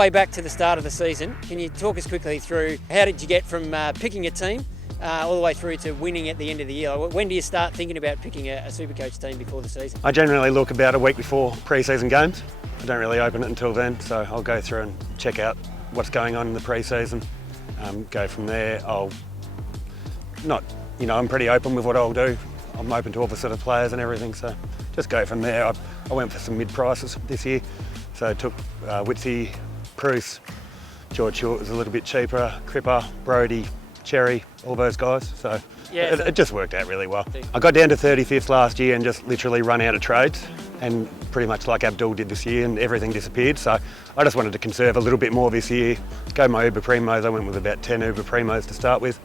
way back to the start of the season, can you talk us quickly through how did you get from picking a team all the way through to winning at the end of the year? When do you start thinking about picking a SuperCoach team before the season? I generally look about a week before pre-season games. I don't really open it until then, so I'll go through and check out what's going on in the pre-season. Go from there. I'm pretty open with what I'll do. I'm open to all the sort of players and everything, so just go from there. I went for some mid-prices this year, so I took Witsy, Bruce, George Short was a little bit cheaper, Cripper, Brody, Cherry, all those guys, so it just worked out really well. I got down to 35th last year and just literally run out of trades, and pretty much like Abdul did this year, and everything disappeared, so I just wanted to conserve a little bit more this year. Go my Uber Primos, I went with about 10 Uber Primos to start with.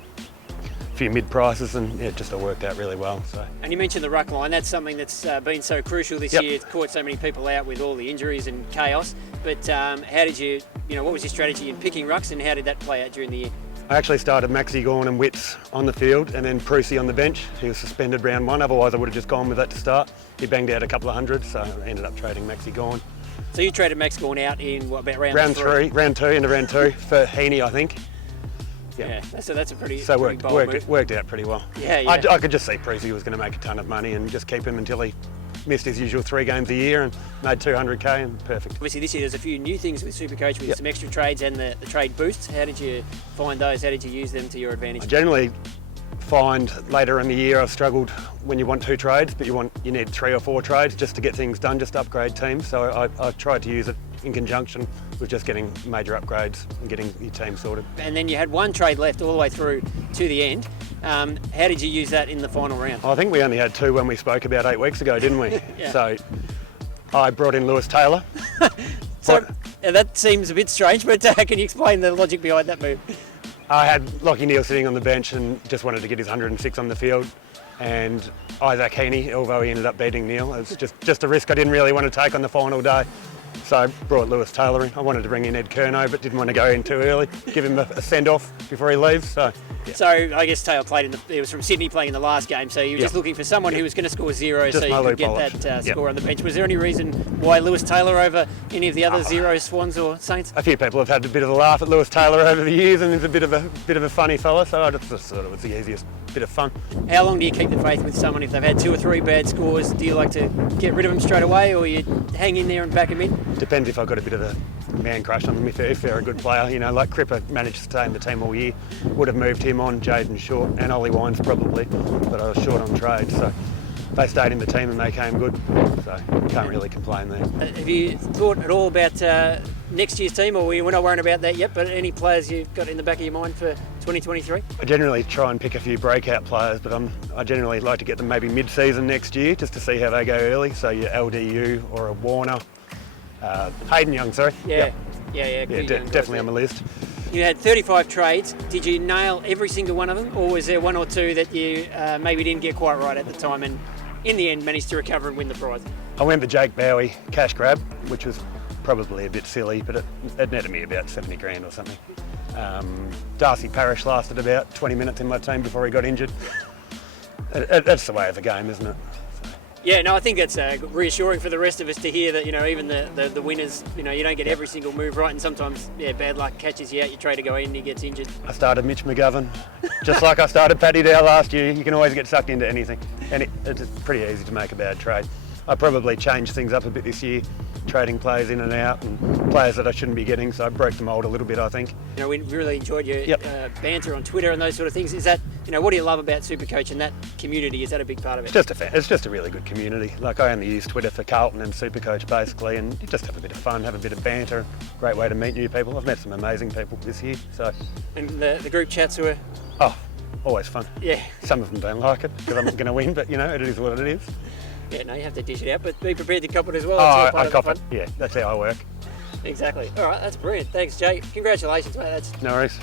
A few mid-prices, and it just all worked out really well. So. And you mentioned the ruck line. That's something that's been so crucial this year. It's caught so many people out with all the injuries and chaos. But how did what was your strategy in picking rucks, and how did that play out during the year? I actually started Maxi Gawn and Witts on the field, and then Prusy on the bench. He was suspended round 1, otherwise I would have just gone with that to start. He banged out a couple of hundred, so I ended up trading Maxi Gawn. So you traded Max Gawn out in about round 3? Round 2, into round 2 for Heaney, I think. Yeah, so that's a pretty worked out pretty well. Yeah. I could just see Prusy was going to make a ton of money and just keep him until he missed his usual 3 games a year and made 200k, and perfect. Obviously this year there's a few new things with SuperCoach with some extra trades and the trade boosts. How did you find those? How did you use them to your advantage? I generally find later in the year I've struggled when you want 2 trades, but you need 3 or 4 trades just to get things done, just to upgrade teams. So I tried to use it in conjunction with just getting major upgrades and getting your team sorted. And then you had 1 trade left all the way through to the end. How did you use that in the final round? I think we only had 2 when we spoke about 8 weeks ago, didn't we? Yeah. So I brought in Lewis Taylor. So that seems a bit strange, but can you explain the logic behind that move? I had Lockie Neal sitting on the bench and just wanted to get his 106 on the field. And Isaac Heaney, although he ended up beating Neal, it's just a risk I didn't really want to take on the final day. So I brought Lewis Taylor in. I wanted to bring in Ed Curnow, but didn't want to go in too early, give him a send-off before he leaves. So I guess Taylor played he was from Sydney playing in the last game, so you were just looking for someone who was going to score 0 just so you could get that score on the bench. Was there any reason why Lewis Taylor over any of the other 0 Swans or Saints? A few people have had a bit of a laugh at Lewis Taylor over the years, and he's a bit of a funny fella, so I just thought it was the easiest bit of fun. How long do you keep the faith with someone if they've had 2 or 3 bad scores? Do you like to get rid of them straight away, or you hang in there and back them in? Depends if I've got a bit of a man crush on them. If they're a good player, like Cripper managed to stay in the team all year, would have moved him on, Jaden Short and Ollie Wines probably, but I was short on trade, so they stayed in the team and they came good, so can't really complain there. Have you thought at all about next year's team, or we're not worrying about that yet, but any players you've got in the back of your mind for 2023? I generally try and pick a few breakout players, but I generally like to get them maybe mid-season next year just to see how they go early, so your LDU or a Warner. Hayden Young, sorry. Yeah, definitely on the list. You had 35 trades. Did you nail every single one of them, or was there 1 or 2 that you maybe didn't get quite right at the time and in the end managed to recover and win the prize? I went for Jake Bowie cash grab, which was probably a bit silly, but it netted me about 70 grand or something. Darcy Parish lasted about 20 minutes in my team before he got injured. That's the way of the game, isn't it? Yeah, no, I think that's reassuring for the rest of us to hear that, even the winners, you don't get every single move right, and sometimes, bad luck catches you out, you try to go in and he gets injured. I started Mitch McGovern, just like I started Paddy Dow last year. You can always get sucked into anything, and it's pretty easy to make a bad trade. I probably changed things up a bit this year, trading players in and out and players that I shouldn't be getting, so I broke the mould a little bit, I think. We really enjoyed your banter on Twitter and those sort of things. Is that, what do you love about SuperCoach and that community? Is that a big part of it? It's just a really good community. Like, I only use Twitter for Carlton and SuperCoach basically, and you just have a bit of fun, have a bit of banter. Great way to meet new people. I've met some amazing people this year. So. And the group chats were? Oh, always fun. Yeah. Some of them don't like it because I'm not going to win, but it is what it is. Yeah, no, you have to dish it out, but be prepared to cop it as well. I cop it. Yeah, that's how I work. Exactly. All right, that's brilliant. Thanks, Jay. Congratulations, mate. No worries.